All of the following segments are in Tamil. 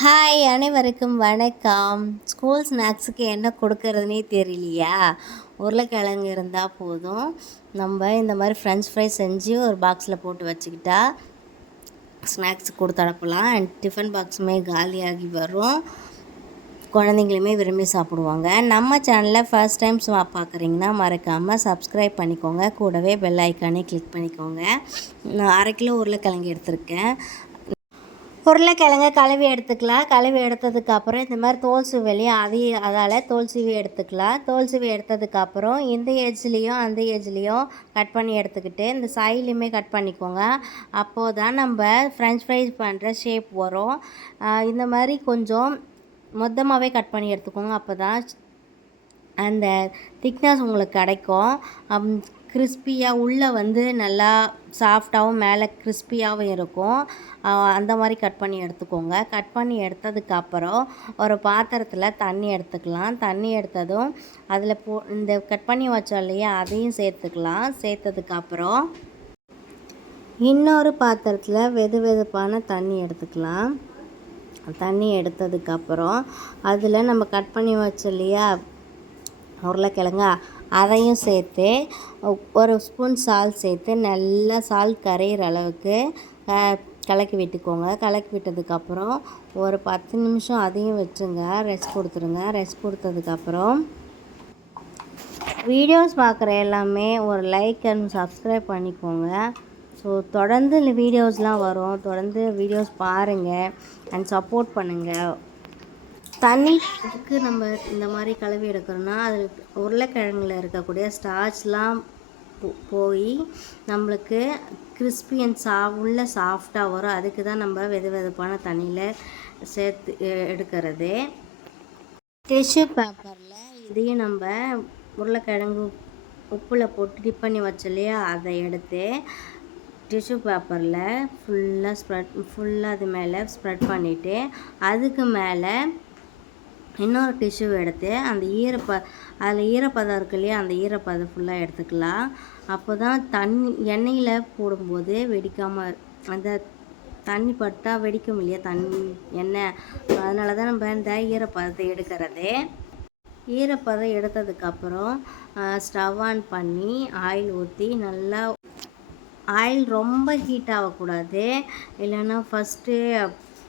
ஹாய் அனைவருக்கும் வணக்கம். ஸ்கூல் ஸ்நாக்ஸுக்கு என்ன கொடுக்கறதுனே தெரியலையா? உருளைக்கிழங்கு இருந்தால் போதும். நம்ம இந்த மாதிரி ஃப்ரெஞ்ச் ஃப்ரை செஞ்சு ஒரு பாக்ஸில் போட்டு வச்சுக்கிட்டா ஸ்நாக்ஸ் கொடுத்து அனுப்பலாம். அண்ட் டிஃபன் பாக்ஸுமே காலியாகி வரும். குழந்தைங்களுமே விரும்பி சாப்பிடுவாங்க. நம்ம சேனலில் ஃபர்ஸ்ட் டைம் பார்க்குறீங்கன்னா மறக்காமல் சப்ஸ்கிரைப் பண்ணிக்கோங்க. கூடவே பெல் ஐக்கானே கிளிக் பண்ணிக்கோங்க. நான் அரை கிலோ உருளைக்கிழங்கு எடுத்திருக்கேன். உருளைக்கிழங்க கழுவி எடுத்துக்கலாம். கழுவி எடுத்ததுக்கப்புறம் இந்த மாதிரி தோல் சீவி அதையும் அதால் தோல் சீவி எடுத்துக்கலாம். தோல் சீவி எடுத்ததுக்கப்புறம் இந்த ஏஜ்லேயும் அந்த ஏஜ்லேயும் கட் பண்ணி எடுத்துக்கிட்டு இந்த சைட்லேயுமே கட் பண்ணிக்கோங்க. அப்போது தான் நம்ம ஃப்ரெஞ்ச் ஃப்ரைஸ் பண்ணுற ஷேப் வரும். இந்த மாதிரி கொஞ்சம் மொத்தமாகவே கட் பண்ணி எடுத்துக்கோங்க. அப்போ தான் அந்த திக்னஸ் உங்களுக்கு கிடைக்கும். கிறிஸ்பியாக உள்ளே வந்து நல்லா சாஃப்டாகவும் மேலே கிறிஸ்பியாகவும் இருக்கும். அந்த மாதிரி கட் பண்ணி எடுத்துக்கோங்க. கட் பண்ணி எடுத்ததுக்கப்புறம் ஒரு பாத்திரத்தில் தண்ணி எடுத்துக்கலாம். தண்ணி எடுத்ததும் அதில் போ இந்த கட் பண்ணி வச்சோம் இல்லையா அதையும் சேர்த்துக்கலாம். சேர்த்ததுக்கப்புறம் இன்னொரு பாத்திரத்தில் வெது வெதுப்பான தண்ணி எடுத்துக்கலாம். தண்ணி எடுத்ததுக்கப்புறம் அதில் நம்ம கட் பண்ணி வச்சோம் இல்லையா உருளைக்கிழங்கா அதையும் சேர்த்து ஒரு ஸ்பூன் சால் சேர்த்து நல்லா சால்ட் கரையிற அளவுக்கு கலக்கி விட்டுக்கோங்க. கலக்கி விட்டதுக்கப்புறம் ஒரு பத்து நிமிஷம் அதையும் வச்சுங்க. ரெஸ்ட் கொடுத்துருங்க. ரெஸ்ட் கொடுத்ததுக்கப்புறம் வீடியோஸ் பார்க்குற எல்லாமே ஒரு லைக் அண்ட் சப்ஸ்கிரைப் பண்ணிக்கோங்க. ஸோ தொடர்ந்து வீடியோஸ்லாம் வரும். தொடர்ந்து வீடியோஸ் பாருங்கள் அண்ட் சப்போர்ட் பண்ணுங்கள் தண்ணிக்கு நம்ம இந்த மாதிரி கழுவி எடுக்கிறோன்னா அது உருளைக்கிழங்குல இருக்கக்கூடிய ஸ்டார்ச்லாம் போய் நம்மளுக்கு கிறிஸ்பி அண்ட் சா உள்ள சாஃப்டாக வரும். அதுக்கு தான் நம்ம வெது வெதுப்பான தண்ணியில் சேர்த்து எடுக்கிறது. டிஷ்யூ பேப்பரில் இதையும் நம்ம உருளைக்கிழங்கு உப்பில் போட்டு டிப் பண்ணி வச்சோம் இல்லையா? அதை எடுத்து டிஷ்யூ பேப்பரில் ஃபுல்லாக ஸ்ப்ரெட் ஃபுல்லாக அது மேலே ஸ்ப்ரெட் பண்ணிவிட்டு அதுக்கு மேலே இன்னொரு டிஷ்யூ எடுத்து அந்த ஈரப்ப அதில் ஈரப்பதம் இருக்கு இல்லையா அந்த ஈரப்பதம் ஃபுல்லாக எடுத்துக்கலாம். அப்போ தான் தண்ணி எண்ணெயில் போடும்போது வெடிக்காமல் அந்த தண்ணி பட்டால் வெடிக்கும் இல்லையா தண்ணி எண்ணெய். அதனால தான் நம்ம இந்த ஈரப்பதத்தை எடுக்கிறது. ஈரப்பதம் எடுத்ததுக்கப்புறம் ஸ்டவ் ஆன் பண்ணி ஆயில் ஊற்றி நல்லா ஆயில் ரொம்ப ஹீட் ஆகக்கூடாது இல்லைன்னா ஃபஸ்ட்டு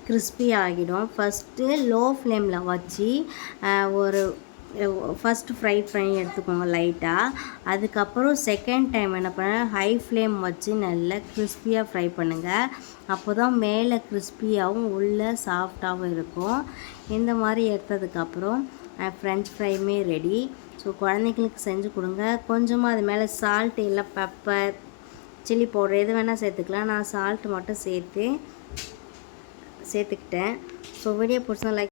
கிறிஸ்பி ஆகிடும். ஃபஸ்ட்டு லோ ஃப்ளேமில் வச்சு ஒரு ஃபஸ்ட்டு ஃப்ரை பண்ணி எடுத்துக்கோங்க லைட்டாக அதுக்கப்புறம் செகண்ட் டைம் என்ன பண்ண ஹை ஃப்ளேம் வச்சு நல்லா கிறிஸ்பியாக ஃப்ரை பண்ணுங்கள் அப்போ தான் மேலே கிறிஸ்பியாகவும் உள்ளே சாஃப்டாகவும் இருக்கும். இந்த மாதிரி எடுத்ததுக்கப்புறம் ஃப்ரெஞ்ச் ஃப்ரைமே ரெடி ஸோ குழந்தைங்களுக்கு செஞ்சு கொடுங்க. கொஞ்சமாக அது மேலே சால்ட் இல்லை பெப்பர் சில்லி பவுடர் எது வேணால் சேர்த்துக்கலாம். நான் சால்ட் மட்டும் சேர்த்து சேர்த்துக்கிட்டேன். ஸோ வீடியோ பிடிச்சா லைக்